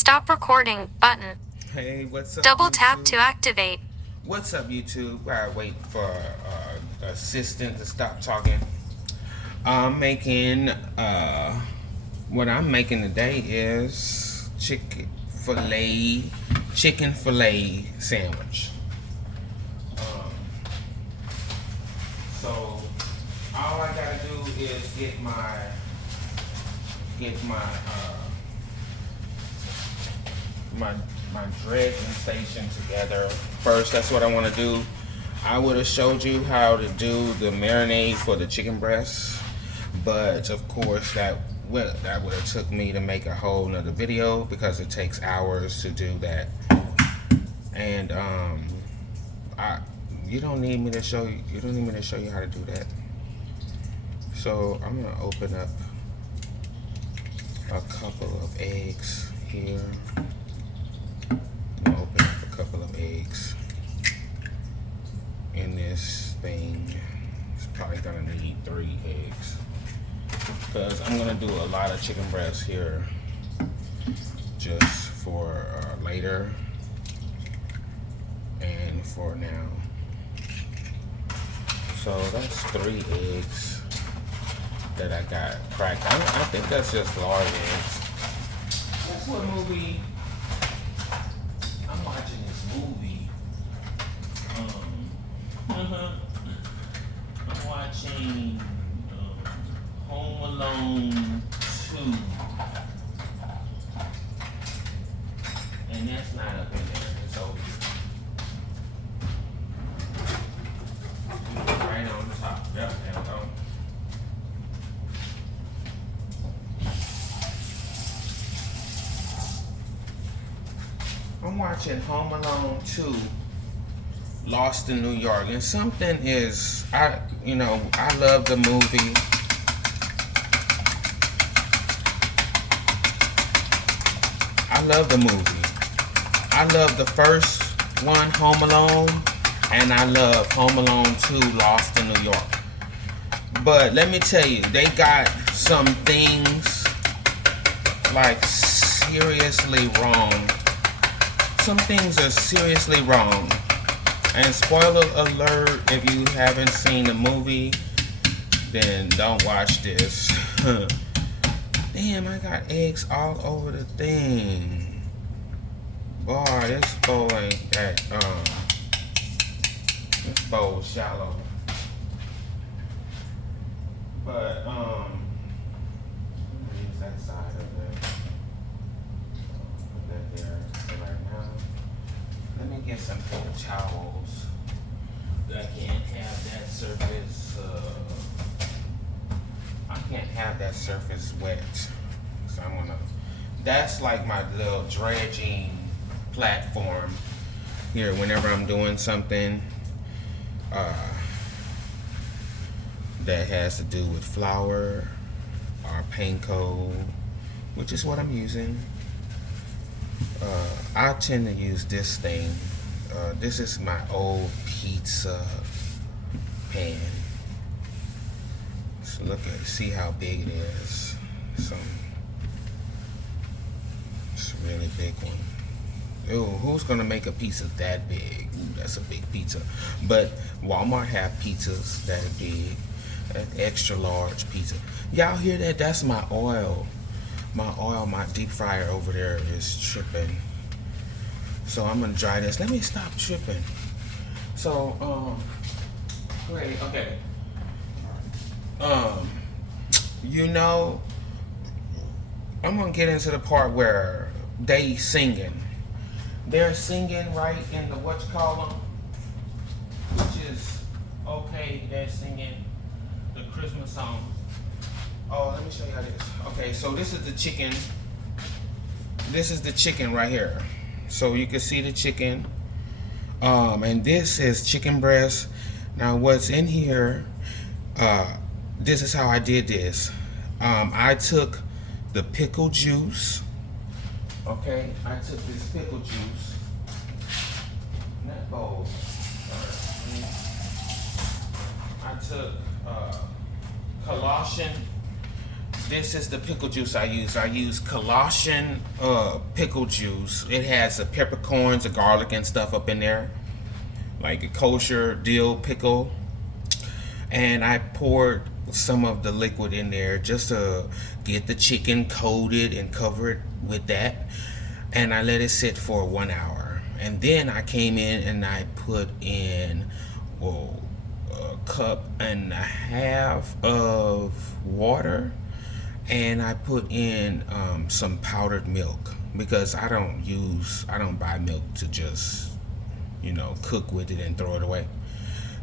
Stop recording button. Hey, what's up, Double tap to YouTube? activate. What's up, YouTube? I wait for assistant to stop talking. I'm making what I'm making today is chicken fillet sandwich. Um, so all I gotta do is get my my dredging station together first. That's what I want to do. I would have showed you how to do the marinade for the chicken breast, but of course that would have took me to make a whole nother video because it takes hours to do that. And you don't need me to show you how to do that. So I'm gonna open up a couple of eggs here. I'm gonna open up a couple of eggs in this thing. It's probably gonna need 3 eggs because I'm gonna do a lot of chicken breast here just for later and for now. So that's 3 eggs that I got cracked. I think that's just large eggs. That's what movie I'm watching. This movie. I'm watching Home Alone 2, and that's not up in there. It's over here. Right on the top. Yep, there we go. I'm watching Home Alone 2, Lost in New York, and something is, I love the movie. I love the movie. I love the first one, Home Alone, and I love Home Alone 2, Lost in New York. But let me tell you, they got some things like seriously wrong. Some things are seriously wrong. And spoiler alert, if you haven't seen the movie, then don't watch this. Damn, I got eggs all over the thing. Boy, this bowl ain't that, this bowl's shallow. But, use that side of it. Put that there. So right now, let me get some paper towels. I can't have that surface, I can't have that surface wet. So I'm gonna, that's like my little dredging platform here whenever I'm doing something that has to do with flour or panko, which is what I'm using. I tend to use this thing. This is my old pizza pan. So look at it, see how big it is. So it's a really big one. Ooh, who's gonna make a pizza that big? Ooh, that's a big pizza. But Walmart have pizzas that big, an extra large pizza. Y'all hear that? That's my oil. My deep fryer over there is tripping. So I'm gonna dry this. Let me stop tripping. So, great, okay. I'm gonna get into the part where they singing. They're singing right in the whatchamacallit, which is okay. They're singing the Christmas song. Oh, let me show you how this. Okay, so this is the chicken. This is the chicken right here. So you can see the chicken. And this is chicken breast. Now what's in here, this is how I did this. I took the pickle juice. Okay, I took this pickle juice. That bowl. I took Colossian This is the pickle juice I use. I use Colossian pickle juice. It has the peppercorns, the garlic and stuff up in there, like a kosher dill pickle. And I poured some of the liquid in there just to get the chicken coated and cover it with that. And I let it sit for 1 hour. And then I came in and I put in a cup and a half of water, and I put in some powdered milk, because I don't buy milk to just, cook with it and throw it away.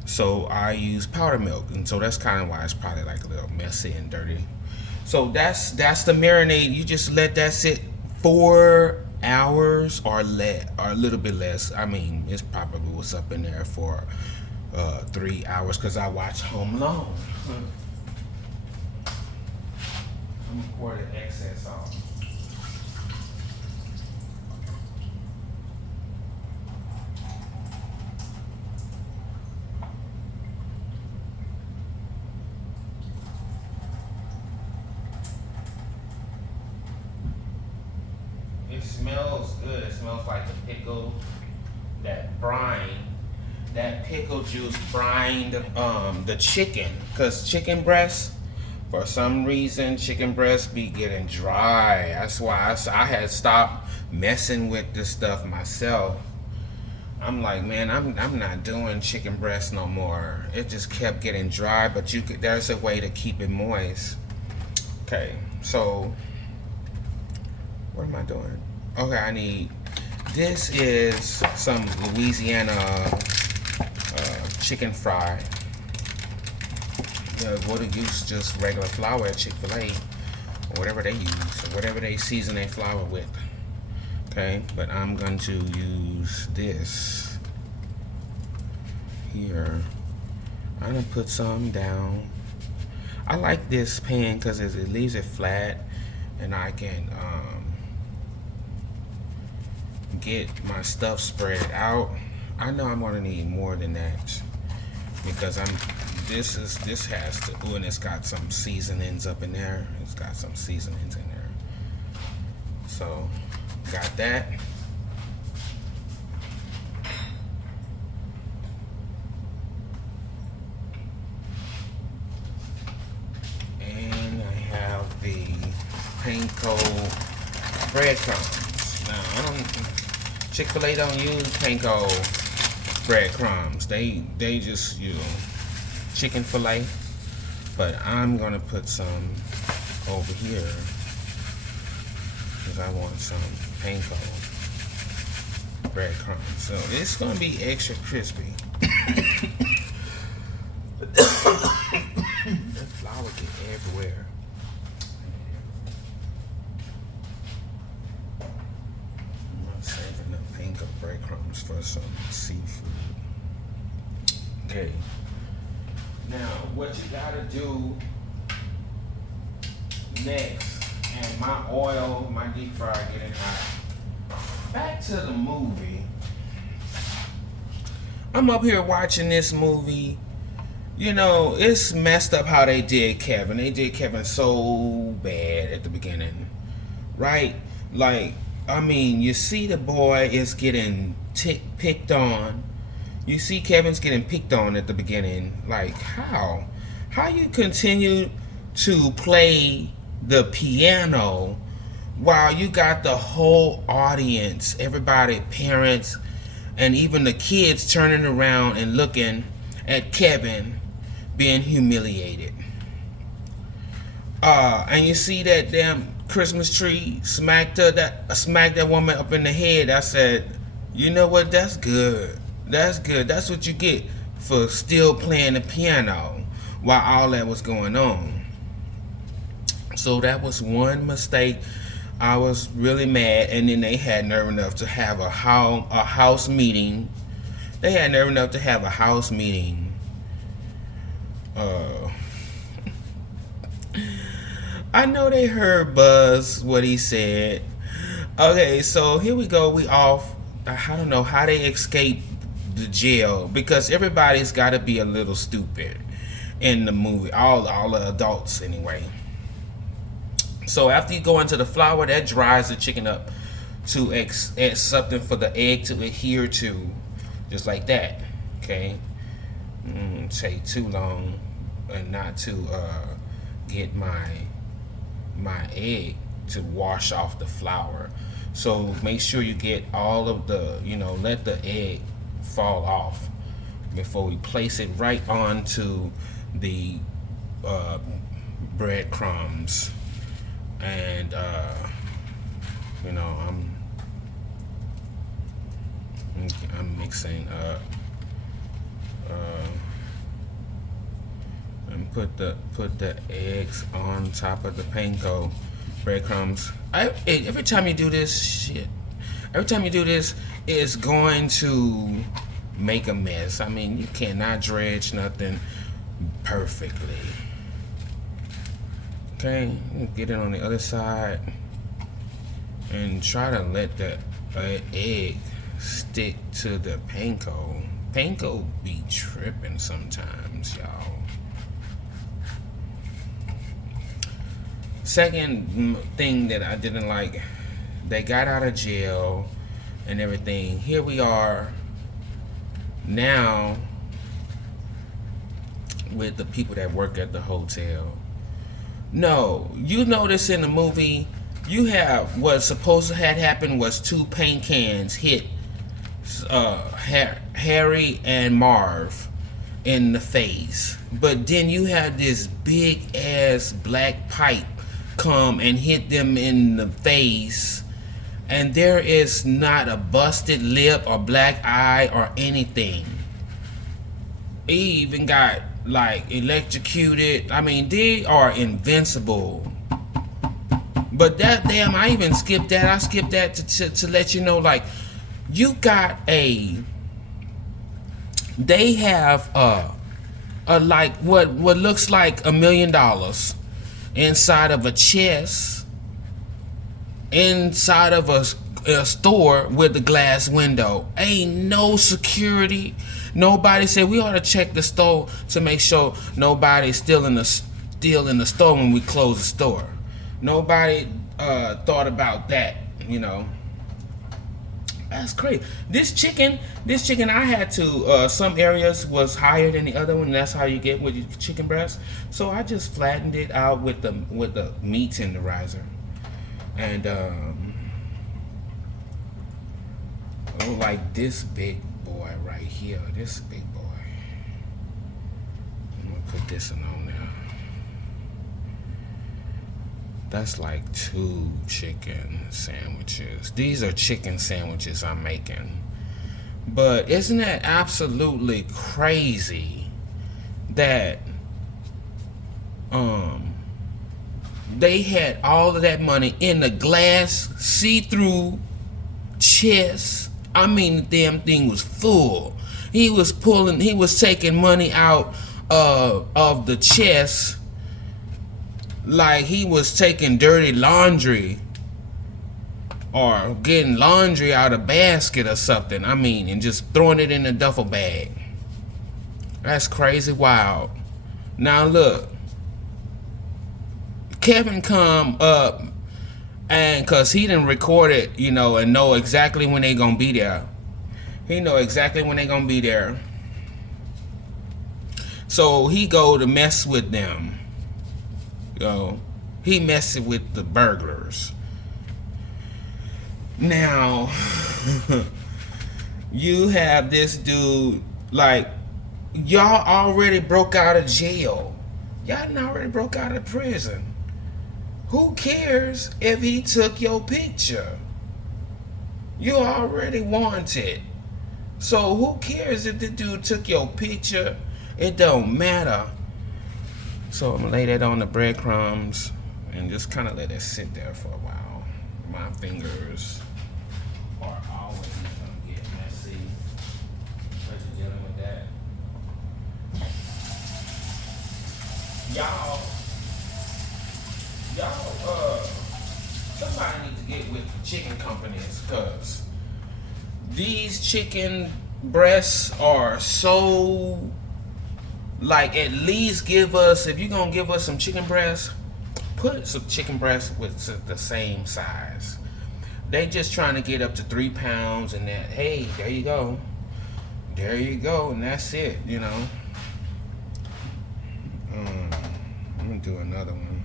So I use powdered milk, and so that's kind of why it's probably like a little messy and dirty. So that's the marinade. You just let that sit 4 hours or a little bit less. I mean, it's probably what's up in there for 3 hours, because I watch Home Alone. I'm gonna pour the excess off. It smells good. It smells like the pickle, that brine, that pickle juice brined the chicken. Because chicken breasts, for some reason, chicken breasts be getting dry. That's why I had stopped messing with this stuff myself. I'm like, man, I'm not doing chicken breasts no more. It just kept getting dry, but there's a way to keep it moist. Okay, so what am I doing? Okay, this is some Louisiana chicken fry. Would use just regular flour at Chick-fil-A, or whatever they use, or whatever they season their flour with. Okay, but I'm going to use this here. I'm gonna put some down. I like this pan because it leaves it flat, and I can get my stuff spread out. I know I'm gonna need more than that, because this has to, and it's got some seasonings up in there. It's got some seasonings in there. So got that. And I have the panko breadcrumbs. Now Chick-fil-A don't use panko breadcrumbs. They just use chicken fillet, but I'm gonna put some over here because I want some panko breadcrumbs. So it's gonna be extra crispy. The flour get everywhere. I'm saving the panko breadcrumbs for some seafood. Okay. Now, what you gotta do next, and my deep fryer getting hot. Back to the movie. I'm up here watching this movie. It's messed up how they did Kevin. They did Kevin so bad at the beginning, right? Like, you see the boy is getting picked on. You see Kevin's getting picked on at the beginning. Like, how you continue to play the piano while you got the whole audience, everybody, parents, and even the kids turning around and looking at Kevin being humiliated. And you see that damn Christmas tree smacked that woman up in the head. I said, you know what? That's good. That's good. That's what you get for still playing the piano while all that was going on. So that was one mistake. I was really mad. And then they had nerve enough to have a house meeting. They had nerve enough to have a house meeting. I know they heard Buzz what he said. Okay, so here we go. We off. I don't know how they escaped the jail, because everybody's got to be a little stupid in the movie. All the adults anyway. So after you go into the flour, that dries the chicken up to add something for the egg to adhere to, just like that. Okay, take too long and not to get my egg to wash off the flour. So make sure you get all of the, let the egg fall off before we place it right onto the breadcrumbs. And I'm mixing up and put the eggs on top of the panko breadcrumbs. Every time you do this, it's going to make a mess. I mean, you cannot dredge nothing perfectly. Okay, get it on the other side and try to let the egg stick to the panko. Panko be tripping sometimes, y'all. Second thing that I didn't like, they got out of jail and everything. Here we are now with the people that work at the hotel. No, you notice in the movie, you have what's supposed to have happened was 2 paint cans hit Harry and Marv in the face, but then you have this big ass black pipe come and hit them in the face, and there is not a busted lip or black eye or anything. He even got like electrocuted. I mean, they are invincible. But that damn, I even skipped that. I skipped that to let you know, like, you got they have a like what looks like $1 million inside of a chest, inside of a store with a glass window. Ain't no security. Nobody said we ought to check the store to make sure nobody's still in the store when we close the store. Nobody thought about that, That's crazy. This chicken, I had to. Some areas was higher than the other one. And that's how you get with your chicken breast. So I just flattened it out with the meat tenderizer, and like this big boy right here. This big boy. I'm gonna put this one on there. That's like 2 chicken sandwiches. These are chicken sandwiches I'm making. But isn't that absolutely crazy that they had all of that money in the glass see-through chest? I mean, the damn thing was full. He was taking money out of the chest like he was taking dirty laundry or getting laundry out of a basket or something. I mean, and just throwing it in a duffel bag. That's crazy wild. Now look, Kevin come up, and cause he didn't record it, and know exactly when they gonna be there. He know exactly when they gonna be there. So he go to mess with them. He messing with the burglars. Now, you have this dude, like, y'all already broke out of jail. Y'all already broke out of prison. Who cares if he took your picture? You already wanted. So who cares if the dude took your picture? It don't matter. So I'm gonna lay that on the breadcrumbs and just kind of let it sit there for a while. My fingers are always gonna get messy, especially dealing with that. Y'all, somebody need to get with the chicken companies, because these chicken breasts are so, like, at least give us, if you're gonna give us some chicken breasts, put some chicken breast with the same size. They just trying to get up to 3 pounds and that. Hey, there you go. There you go, and that's it, you know. I'm gonna do another one,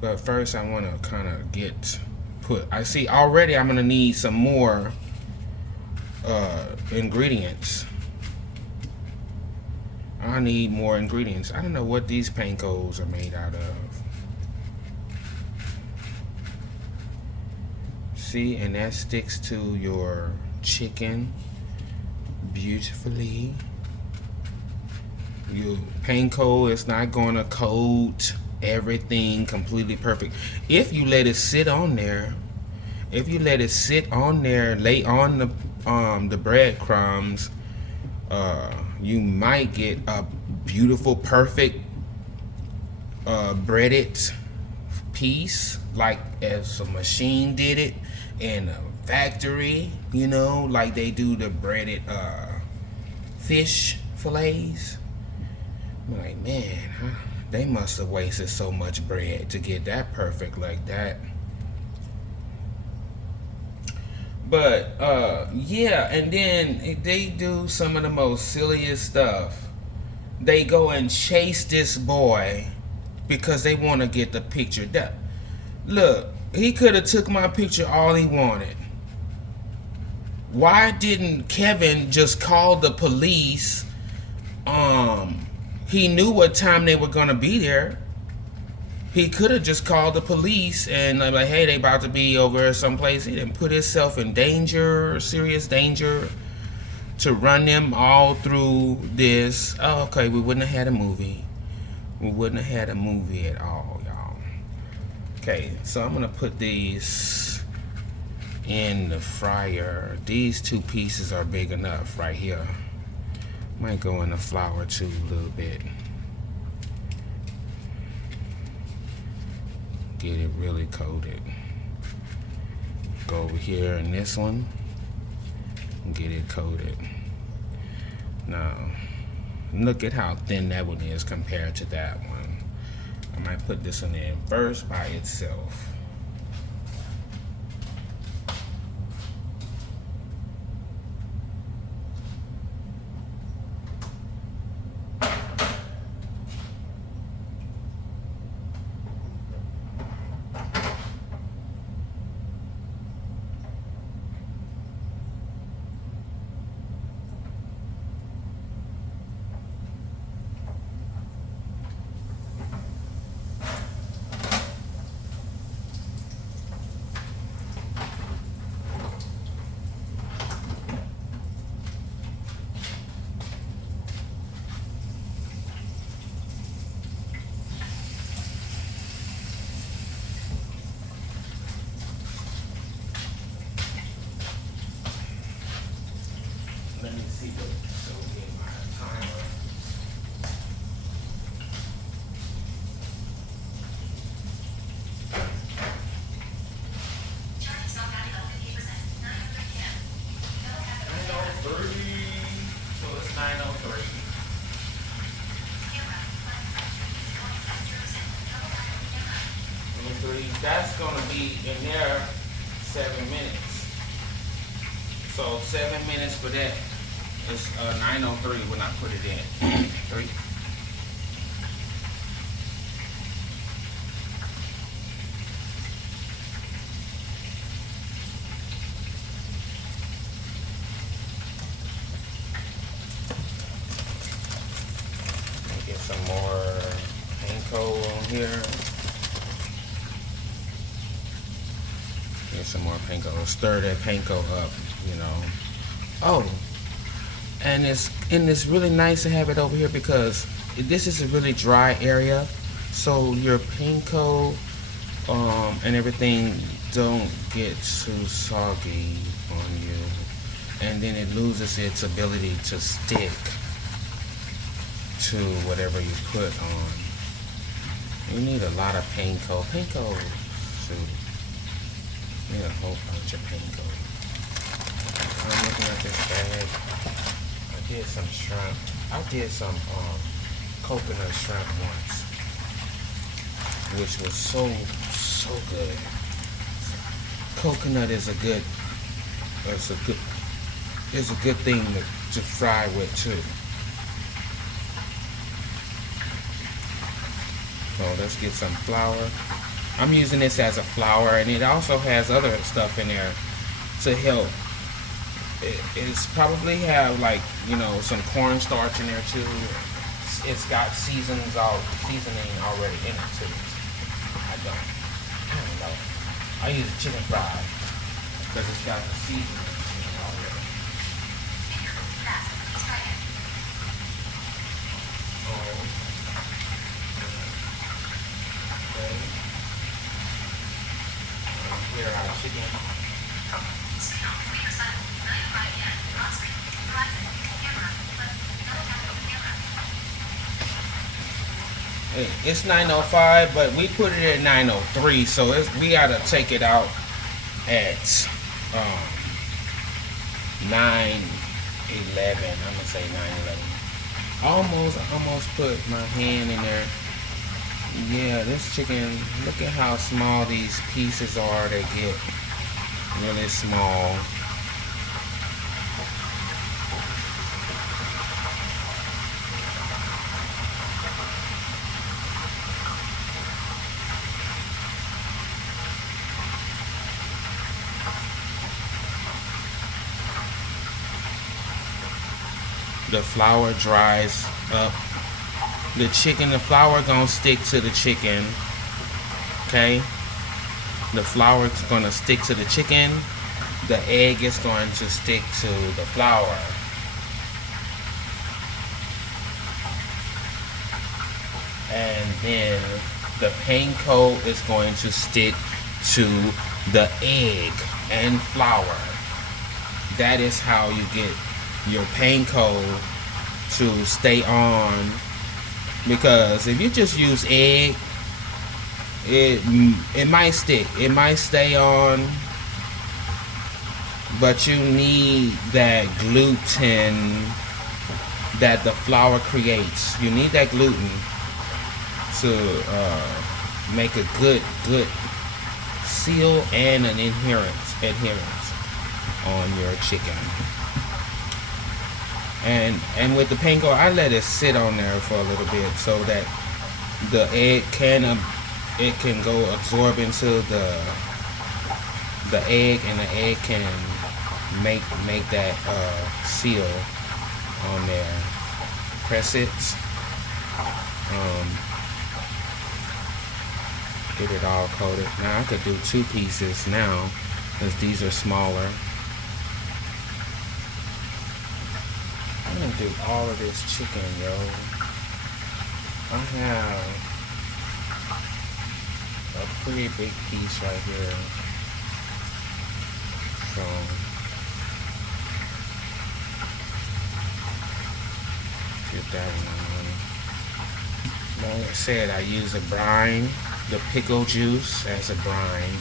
but first I want to kind of I see already I'm gonna need some more ingredients. I need more ingredients. I don't know what these pankos are made out of. See, and that sticks to your chicken beautifully. Your panko is not gonna coat everything completely perfect. If you let it sit on there, lay on the breadcrumbs, you might get a beautiful, perfect breaded piece, like as a machine did it in a factory, you know, like they do the breaded fish fillets. I'm like, man, they must have wasted so much bread to get that perfect like that. But yeah, and then they do some of the most silliest stuff. They go and chase this boy because they want to get the picture. Look, he could have took my picture all he wanted. Why didn't Kevin just call the police? He knew what time they were gonna be there. He could have just called the police and like, hey, they about to be over someplace. He didn't put himself in danger, serious danger, to run them all through this. Oh, okay, we wouldn't have had a movie. We wouldn't have had a movie at all, y'all. Okay, so I'm gonna put these in the fryer. These 2 pieces are big enough right here. Might go in the flour too a little bit. Get it really coated. Go over here in this one and get it coated. Now, look at how thin that one is compared to that one. I might put this one in first by itself. Let me see what so get my timer. Charging stop at 50%. 9:03 p.m. 9:03. So it's 9:03. That's gonna be in there 7 minutes. So 7 minutes for that. It's 9:03 when I put it in. 3. Get some more panko on here. Get some more panko. Stir that panko up, you know. Oh, and it's really nice to have it over here because this is a really dry area, so your panko and everything don't get too soggy on you, and then it loses its ability to stick to whatever you put on. You need a lot of panko. Panko, shoot, you need a whole bunch of panko. I'm looking at this bag. I did some shrimp. I did some coconut shrimp once, which was so So good. Coconut is a good, it's a good, is a good thing to fry with too. So let's get some flour. I'm using this as a flour, and it also has other stuff in there to help. It's probably have like, you know, some cornstarch in there too. It's got seasoning already in it too. I don't know. I use chicken fried because it's got the seasoning in it already. Here our chicken. It's 9:05, but we put it at 9:03, so we gotta take it out at 9:11. I'm gonna say 9:11. Almost put my hand in there. Yeah, this chicken, look at how small these pieces are. They get really small. The flour dries up. The flour gonna stick to the chicken. Okay? The flour is gonna stick to the chicken. The egg is going to stick to the flour. And then the panko is going to stick to the egg and flour. That is how you get your panko to stay on, because if you just use egg, it might stick, it might stay on, but you need that gluten that the flour creates. You need that gluten to make a good seal and an adherence on your chicken. And with the panko, I let it sit on there for a little bit so that the egg can go absorb into the egg, and the egg can make that seal on there. Press it. Get it all coated. Now I could do 2 pieces now, because these are smaller. I'm gonna do all of this chicken, yo. I have a pretty big piece right here. So get that one. Like I said, I use a brine, the pickle juice as a brine.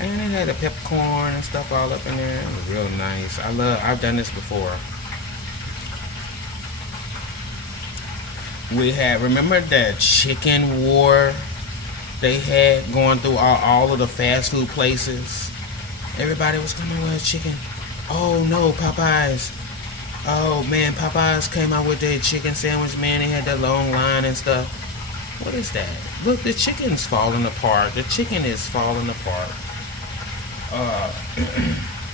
And it had the peppercorn and stuff all up in there. It was real nice. I've done this before. We had, remember that chicken war they had going through all of the fast food places? Everybody was coming with chicken. Oh no, Popeyes. Oh man, Popeyes came out with their chicken sandwich, man. They had that long line and stuff. What is that? Look, the chicken's falling apart. The chicken is falling apart.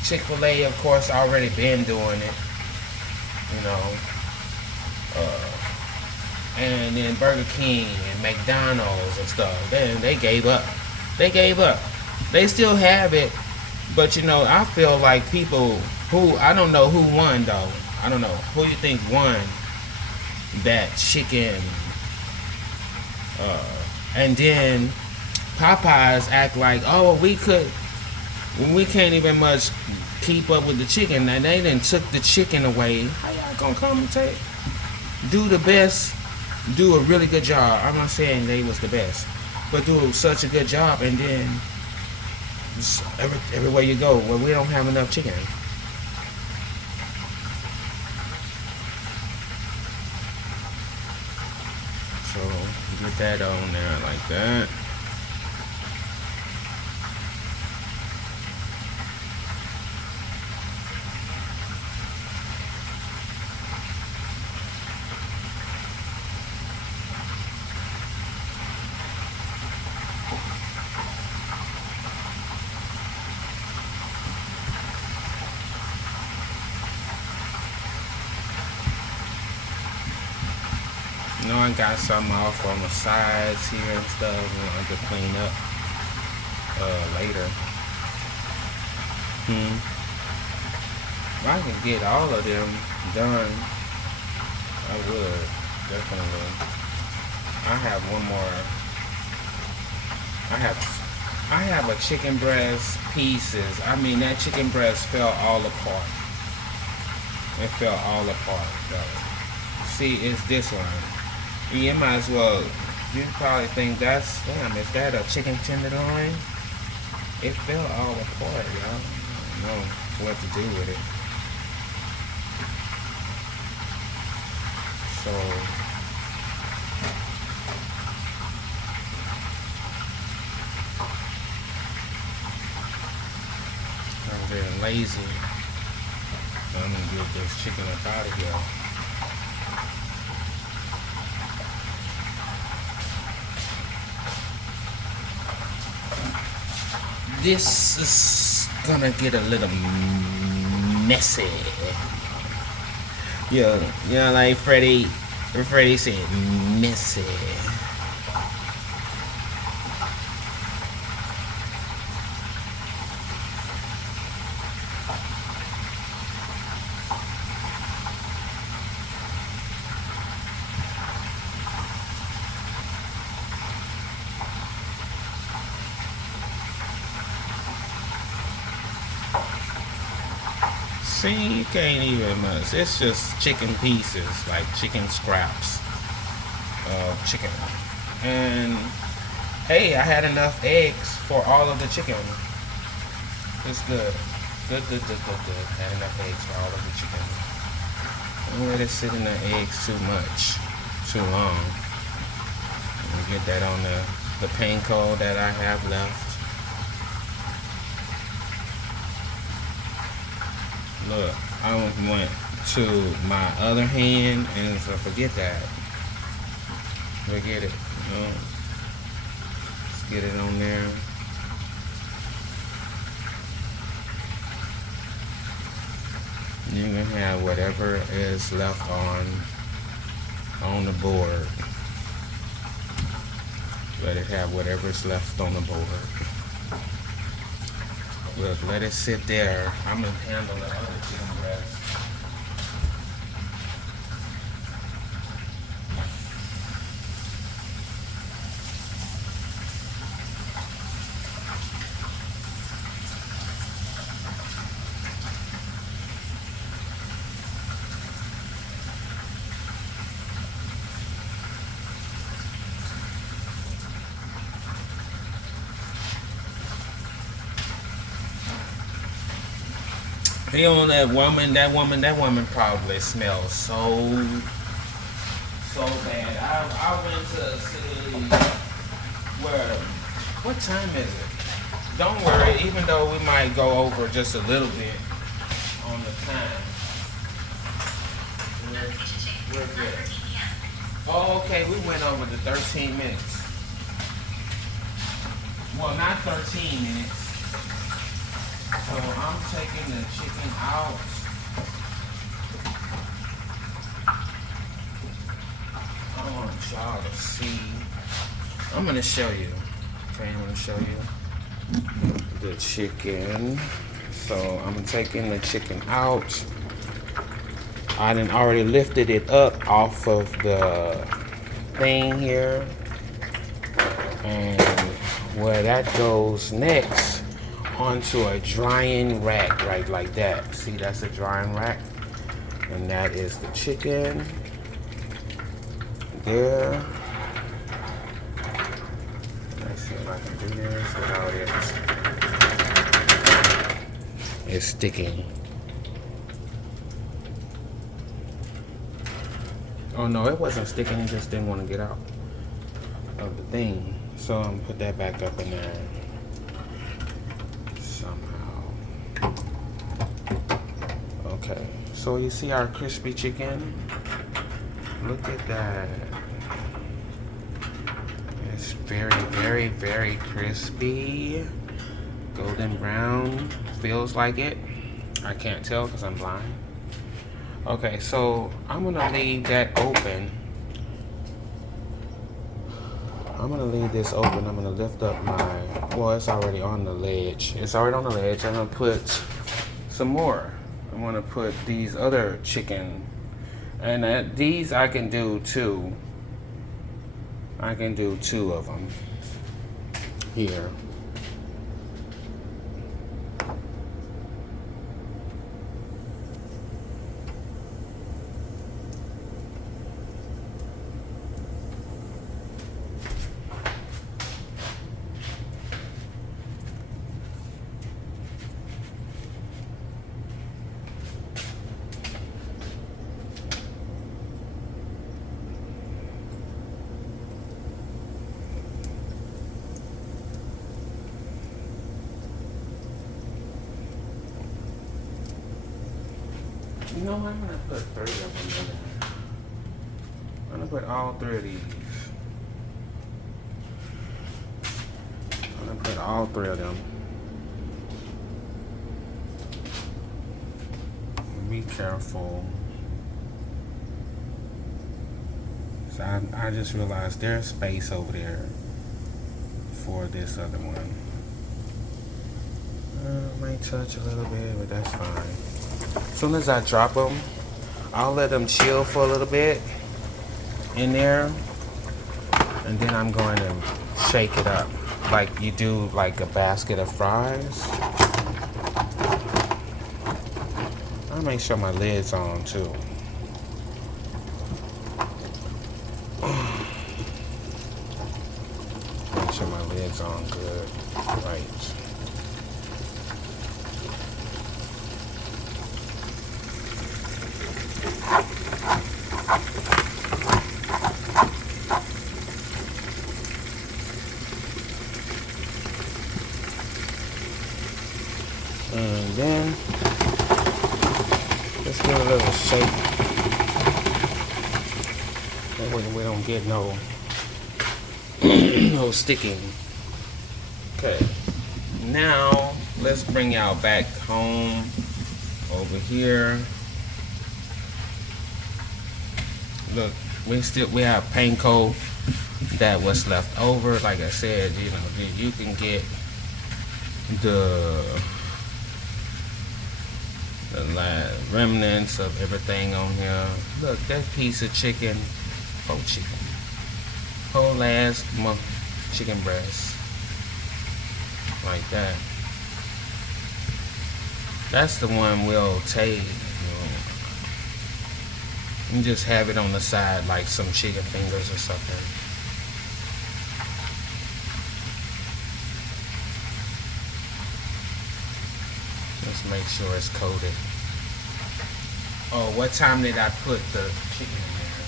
Chick-fil-A, of course, already been doing it. You know. And then Burger King and McDonald's and stuff. Then they gave up. They gave up. They still have it, but you know, I feel like people who, I don't know who won though. I don't know who you think won that chicken. And then Popeyes act like, oh, we can't even much keep up with the chicken. And they done took the chicken away. How y'all gonna come and do the best? Do a really good job. I'm not saying they was the best, but do such a good job, and then everywhere you go, well, we don't have enough chicken. So get that on there like that. No, I got some off on the sides here and stuff. I could clean up later. If I can get all of them done, I would definitely. I have one more. I have a chicken breast pieces. I mean, that chicken breast fell all apart. It fell all apart though. See, it's this one. You might as well. You probably think that's damn. Is that a chicken tenderloin? It fell all apart, y'all. I don't know what to do with it. So I'm getting lazy. So I'm gonna get this chicken up out of here. This is gonna get a little messy. Yeah, like Freddie said, messy. See, you can't even much. It's just chicken pieces, like chicken scraps of chicken. And hey, I had enough eggs for all of the chicken. It's good. Good. Had enough eggs for all of the chicken. Don't let it sit in the eggs too much, too long. And get that on the panko that I have left. Look, I went to my other hand, and so forget that. Forget it. Let's get it on there. You can have whatever is left on the board. Let it have whatever's left on the board. Look, let it sit there. I'm gonna handle the other chicken breast. You know, that woman probably smells so bad. I went to a city where, what time is it? Don't worry, even though we might go over just a little bit on the time. We're good. Oh, okay, we went over the 13 minutes. Well, not 13 minutes. So I'm taking the chicken out. I want y'all to see. I'm gonna show you. Okay, I'm gonna show you the chicken. So I'm taking the chicken out. I done already lifted it up off of the thing here. And where that goes next, onto a drying rack, right like that. See, that's a drying rack. And that is the chicken. There. Let's see if I can do this without it. It's sticking. Oh no, it wasn't sticking, it just didn't want to get out of the thing. So I'm gonna put that back up in there. Okay, so you see our crispy chicken? Look at that. It's very crispy. Golden brown, feels like it. I can't tell because I'm blind. Okay, so I'm gonna leave that open I'm gonna leave this open. I'm gonna lift up my, well, it's already on the ledge. It's already on the ledge. I'm gonna put some more. I'm gonna put these other chicken, and these I can do two. I can do two of them here. You know, I'm gonna put 3 of them in there. I'm gonna put all 3 of these. I'm gonna put all 3 of them. Be careful. So I just realized there's space over there for this other one. Might touch a little bit, but that's fine. As soon as I drop them, I'll let them chill for a little bit in there, and then I'm going to shake it up like you do like a basket of fries. I'll make sure my lid's on too. Make sure my lid's on good. Right. And then let's give it a little shake. That way we don't get no no sticking. Okay. Now let's bring y'all back home over here. Look, we have panko that was left over. Like I said, you know, you can get the remnants of everything on here. Look, that piece of chicken, whole chicken, whole ass chicken breast, like that. That's the one we'll take. And just have it on the side like some chicken fingers or something. Let's make sure it's coated. Oh, what time did I put the chicken in there?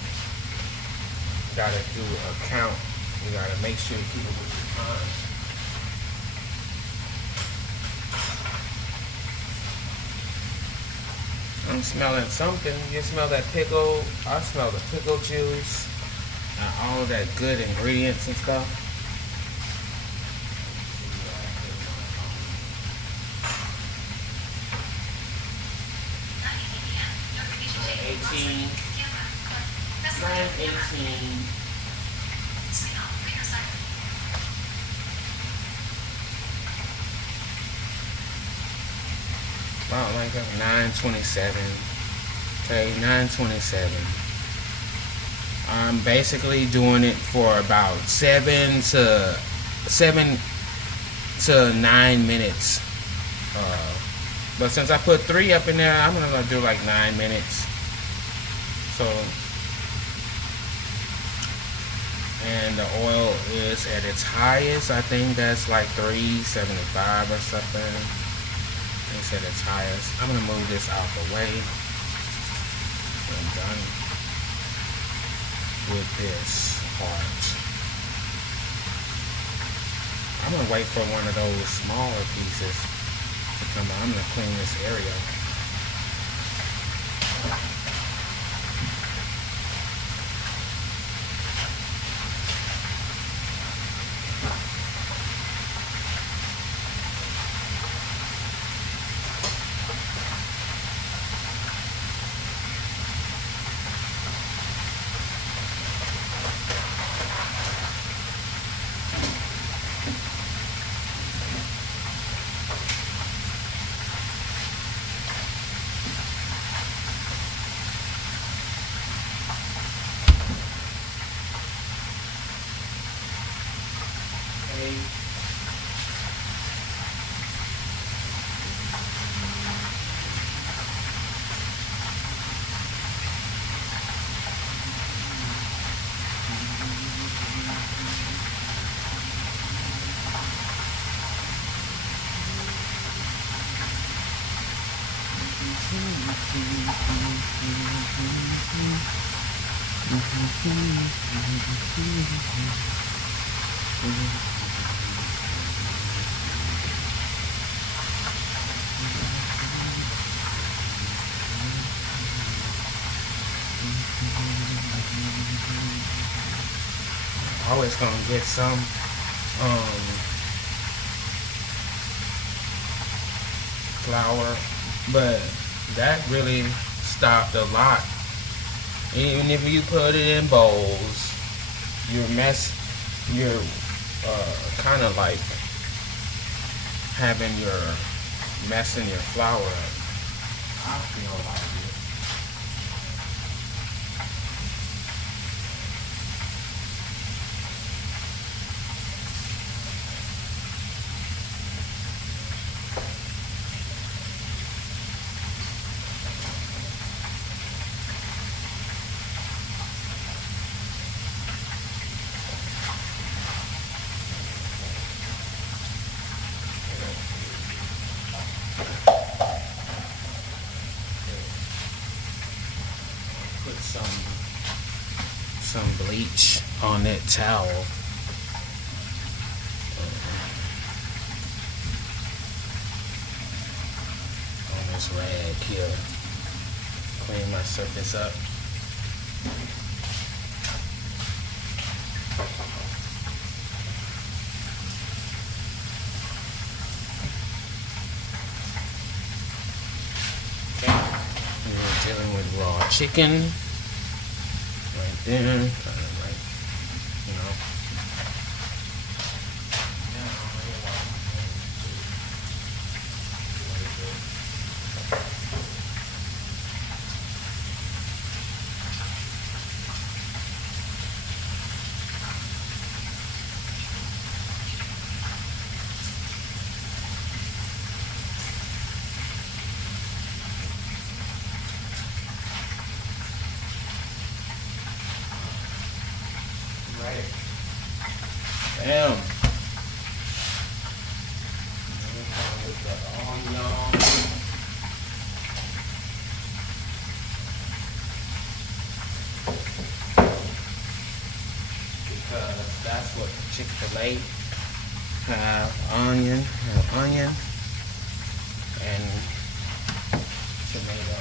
Gotta do a count. You gotta make sure you keep it with your time. I'm smelling something. You smell that pickle? I smell the pickle juice and all of that good ingredients and stuff. 18, 9:18. About like 9:27. Okay, 9:27. I'm basically doing it for about 7 to 9 minutes. But since I put 3 up in there, I'm gonna do like 9 minutes. So, and the oil is at its highest. I think that's like 375 or something. It's at its highest. I'm gonna move this out the way. I'm done with this part. I'm gonna wait for one of those smaller pieces to come out. I'm gonna clean this area. Always gonna get some flour, but that really stopped a lot. Even if you put it in bowls, you're kind of like having messing your flour up. I feel like it. Put some bleach on that towel. On this rag here. Clean my surface up. We're dealing with raw chicken right there, kind of like, you know. Damn. Because that's what Chick-fil-A have onion and tomato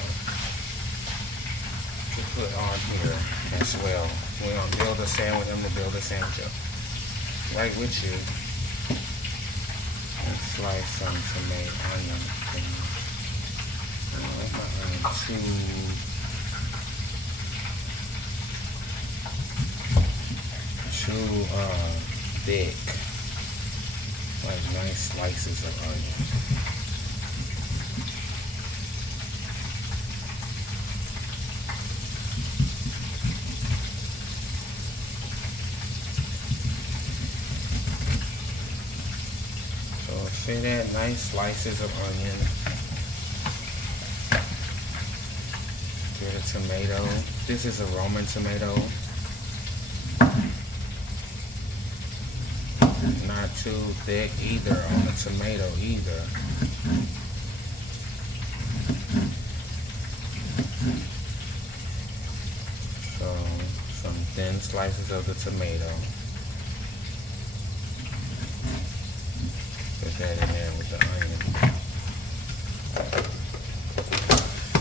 to put on here as well. We're gonna build a sandwich. I'm gonna build a sandwich up right with you and slice some tomato onion thing. I don't like my onion too thick. Like nice slices of onion. See that? Nice slices of onion. Get a tomato. This is a Roman tomato. Not too thick either on the tomato either. So some thin slices of the tomato. Put that in there with the onion.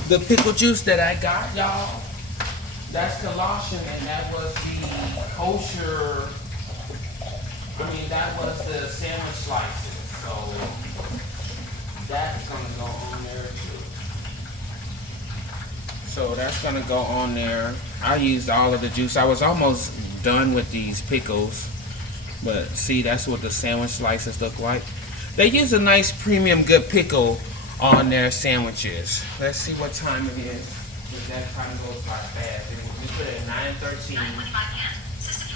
The pickle juice that I got, y'all, that's Colossian, and that was the kosher. I mean, that was the sandwich slices. So that's gonna go on there too. So that's gonna go on there. I used all of the juice. I was almost done with these pickles, but see, that's what the sandwich slices look like. They use a nice premium good pickle on their sandwiches. Let's see what time it is, because that time goes by fast. We put it at 9:13.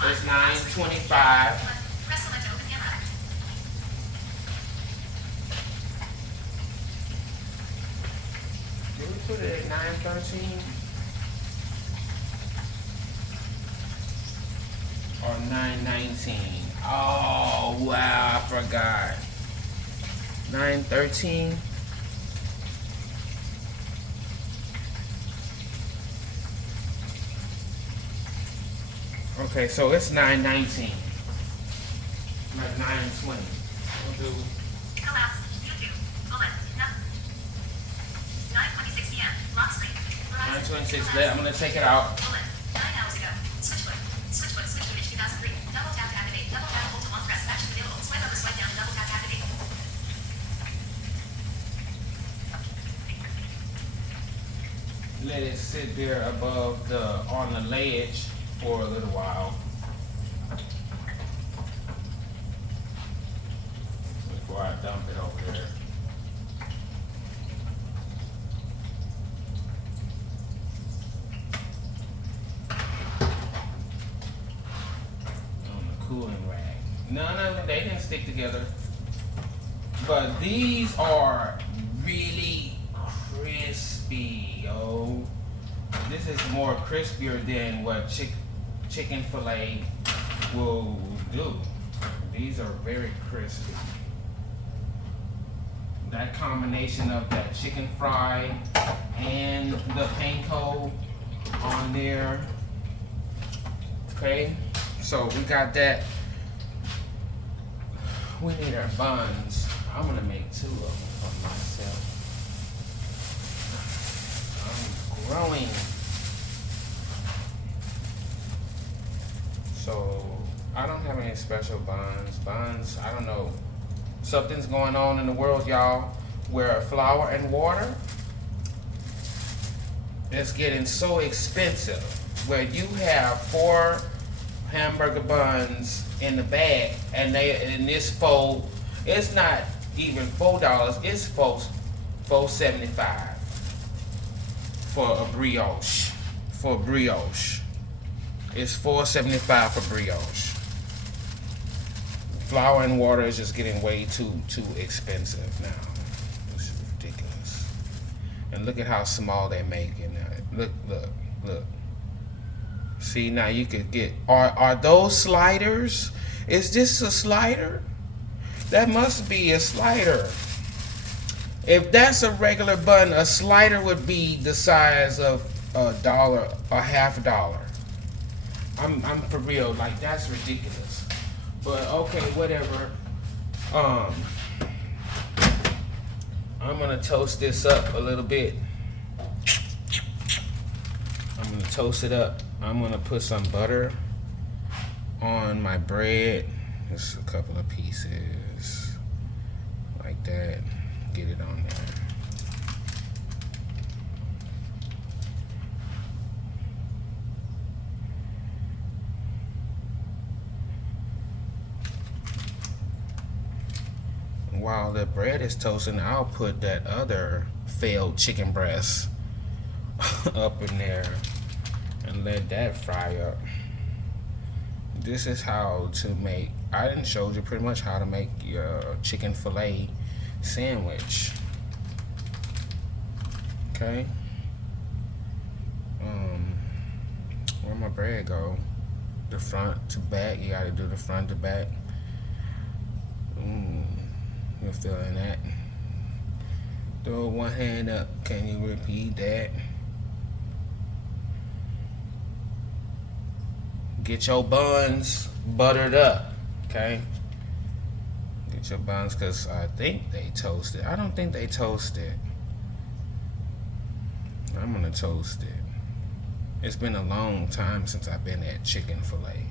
It's 9:25. Did we put it at 9:13? Or 9:19? Oh wow, I forgot. 9:13. Okay, so it's 9:19. Like 9:20. We'll do 9:26 p.m. Rock Street. 9:26. I'm gonna take it out. 9 hours ago. Switchfoot. Switchfoot. Switch to Rich 2003. Double tap to activate. Double tap hold to long press. Action available. Swipe up or swipe down. Double tap to activate. Let it sit there above on the ledge for a little while before I dump it over there. On the cooling rag. None of them, they didn't stick together. But these are really crispy, yo. This is more crispier than what chicken fillet will do. These are very crispy. That combination of that chicken fry and the panko on there. Okay, so we got that. We need our buns. I'm gonna make 2 of them for myself. I'm growing. So I don't have any special buns. I don't know. Something's going on in the world, y'all, where flour and water is getting so expensive. Where you have 4 hamburger buns in the bag, and this it's not even $4. It's $4.75 for a brioche. For brioche. It's $4.75 for brioche. Flour and water is just getting way too expensive now. This is ridiculous. And look at how small they're making it. Look. See, now you could get, are those sliders? Is this a slider? That must be a slider. If that's a regular bun, a slider would be the size of $1, a half dollar. I'm for real, like that's ridiculous. But okay, whatever. I'm gonna toast this up a little bit. I'm gonna toast it up. I'm gonna put some butter on my bread. Just a couple of pieces like that. Get it on there. While the bread is toasting, I'll put that other failed chicken breast up in there and let that fry up. This is how to make, I done showed you pretty much how to make your chicken fillet sandwich. Okay. Where my bread go? The front to back. You gotta do the front to back. You're feeling that. Throw one hand up. Can you repeat that? Get your buns buttered up, okay? Get your buns, because I think they toasted. I don't think they toasted. I'm gonna toast it. It's been a long time since I've been at chicken fillet.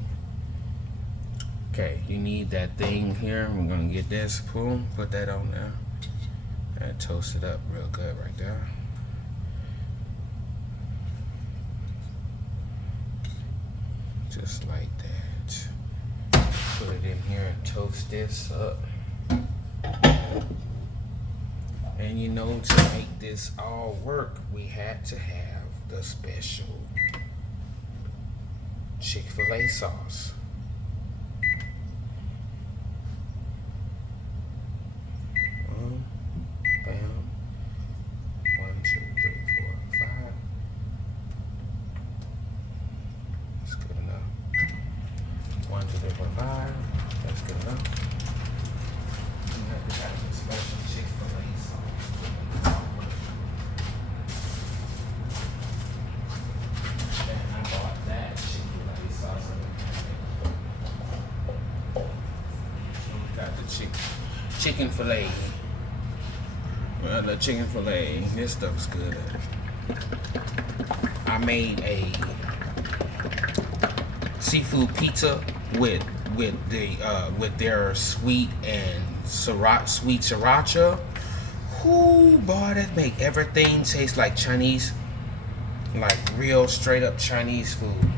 Okay, you need that thing here. We're gonna get this, boom, put that on there. And toast it up real good right there. Just like that. Put it in here and toast this up. And you know, to make this all work, we had to have the special Chick-fil-A sauce. Bam. 1, 2, 3, 4, 5. That's good enough. 1, 2, 3, 4, 5. That's good enough. You have to have a special Chick-fil-A sauce. And I bought that Chick-fil-A sauce. chicken fillet. The chicken fillet. This stuff's good. I made a seafood pizza with their sweet and sweet sriracha. Whoo, boy, that make everything taste like Chinese, like real straight up Chinese food.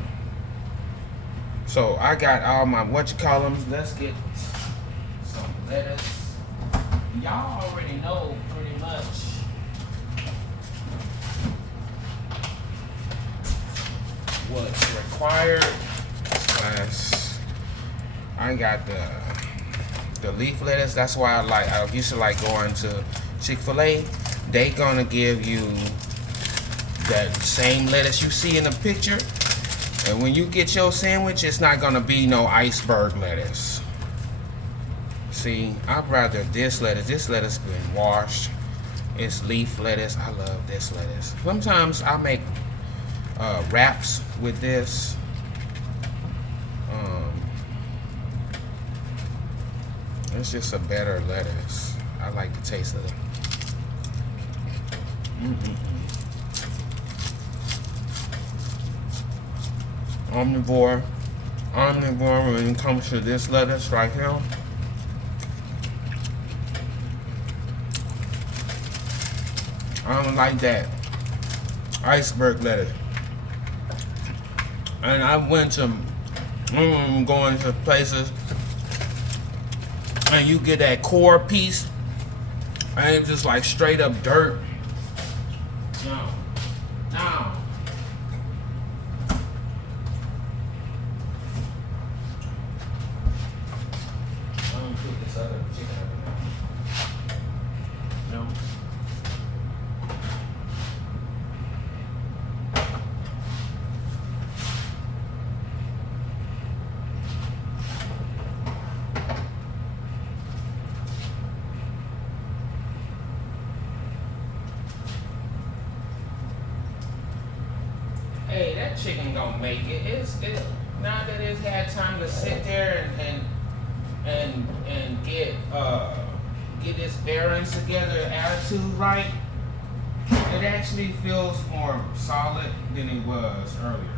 So I got all my whatchamacallits. Let's get some lettuce. Y'all already know pretty much what's required. Class. I got the leaf lettuce. That's why I used to like going to Chick-fil-A. They gonna give you that same lettuce you see in the picture, and when you get your sandwich, it's not gonna be no iceberg lettuce. See, I'd rather this lettuce. This lettuce been washed. It's leaf lettuce. I love this lettuce. Sometimes I make wraps with this. It's just a better lettuce. I like the taste of it. Omnivore when it comes to this lettuce right here. I don't like that iceberg lettuce. And I went to going to places and you get that core piece and it's just like straight up dirt. No. I'm gonna put this other chicken up in there. No. Hey, that chicken gonna make it. It's now that it's had time to sit there and get its bearings together, attitude right. It actually feels more solid than it was earlier.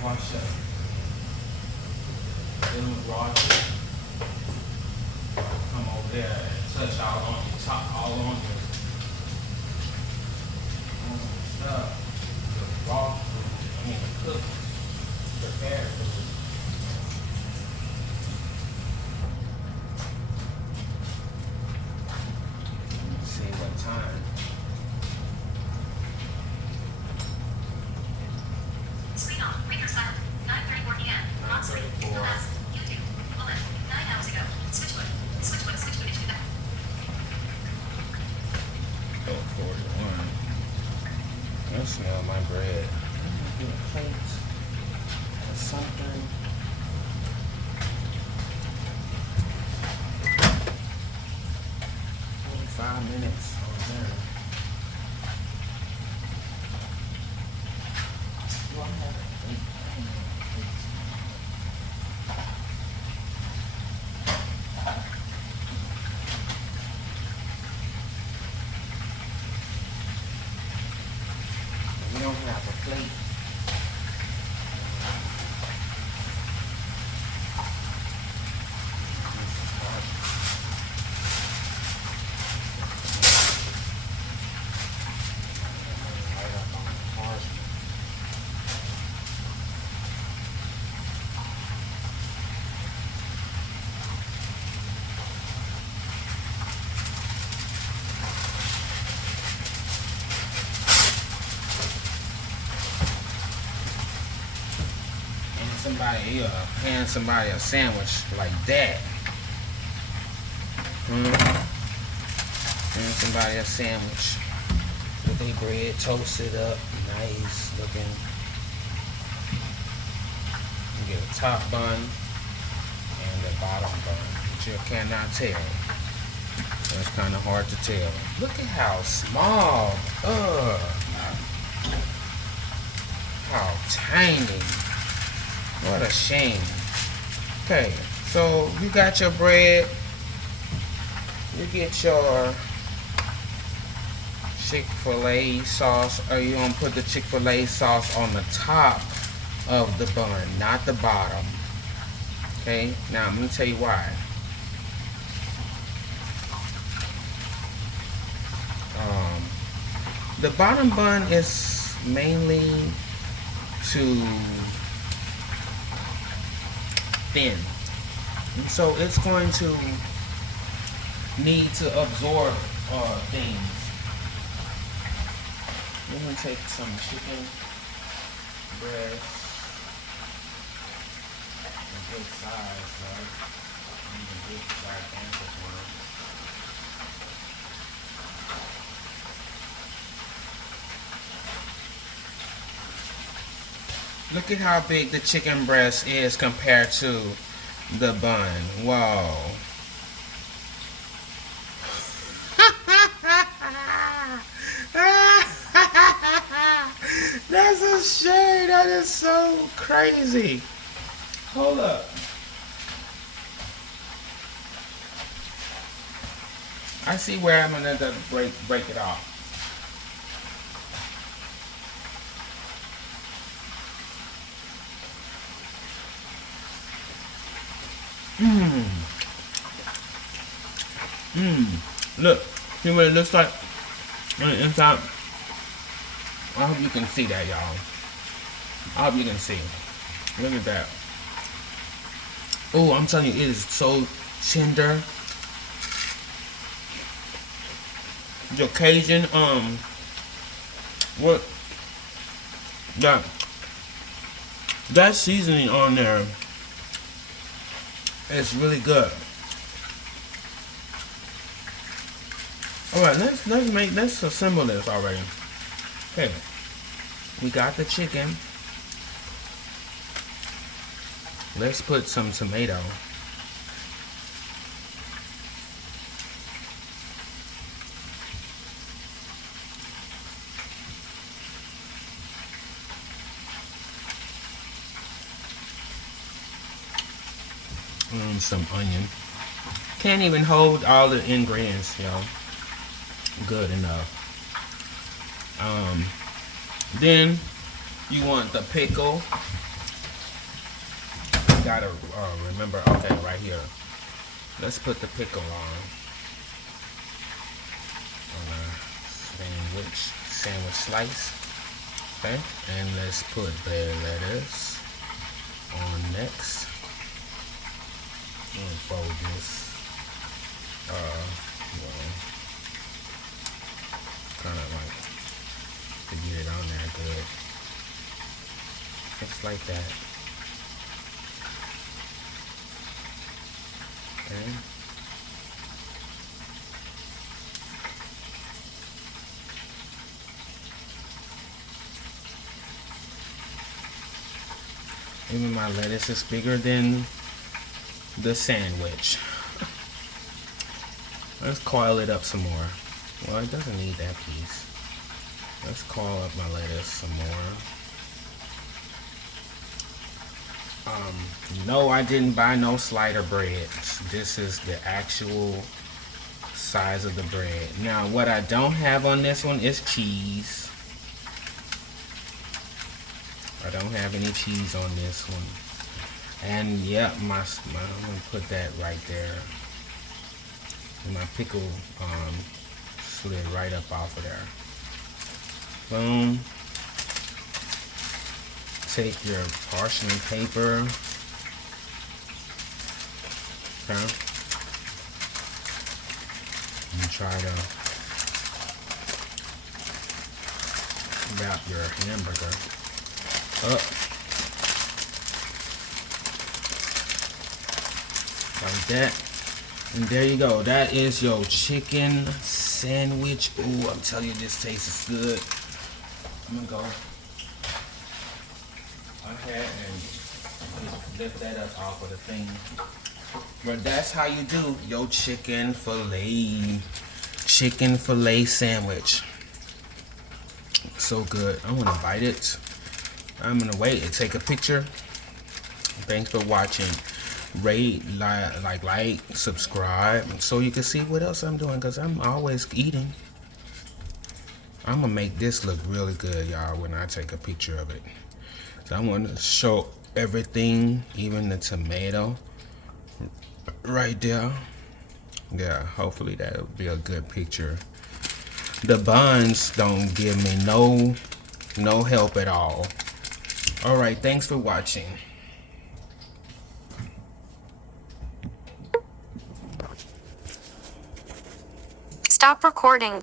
Wash up. Then wash it. Come over there and touch all on your top, all on your stuff. The raw food, I mean the cooked, prepared food. Let me see what time. I smell my bread. Get a plate or something. $45 minutes on there. Do I have a plate? We don't have a plate. Somebody hand somebody a sandwich like that. Hand somebody a sandwich with they bread toasted up, nice looking. You get a top bun and a bottom bun, but you cannot tell. So it's kind of hard to tell. Look at how small. How tiny. What a shame. Okay, so you got your bread. You get your Chick-fil-A sauce, or you gonna put the Chick-fil-A sauce on the top of the bun, not the bottom. Okay, now let me tell you why. The bottom bun is mainly too thin, and so it's going to need to absorb things. Let me take some chicken breast, a good size, right? Even big gigantic one. Look at how big the chicken breast is compared to the bun. Whoa. That's a shame. That is so crazy. Hold up. I see where I'm gonna break it off. Look, see what it looks like on the inside. I hope you can see that, y'all. I hope you can see. Look at that. Oh, I'm telling you, it is so tender. The Cajun, what? That seasoning on there is really good. All right, let's assemble this already. Okay, we got the chicken. Let's put some tomato. And some onion. Can't even hold all the ingredients, y'all. Good enough. Then you want the pickle. You gotta remember. Okay, right here. Let's put the pickle on a sandwich slice. Okay, and let's put the lettuce on next. And fold this. Kind of like to get it on there good. Just like that. Okay. Even my lettuce is bigger than the sandwich. Let's coil it up some more. Well, it doesn't need that piece. Let's coil up my lettuce some more. No, I didn't buy no slider bread. This is the actual size of the bread. Now, what I don't have on this one is cheese. I don't have any cheese on this one. And yeah, I'm gonna put that right there. And my pickle slid right up off of there. Boom. Take your parchment paper. Okay. And try to wrap your hamburger up like that. And there you go. That is your chicken sandwich. Ooh, I'm telling you, this tastes good. I'm gonna go ahead and just lift that up off of the thing. But that's how you do your chicken fillet sandwich. So good. I want to bite it. I'm gonna wait and take a picture. Thanks for watching. Rate, like, subscribe, so you can see what else I'm doing, because I'm always eating. I'm gonna make this look really good, y'all, when I take a picture of it. So I want to show everything, even the tomato right there. Yeah, hopefully that'll be a good picture. The buns don't give me no help at all. All right, thanks for watching. Stop recording.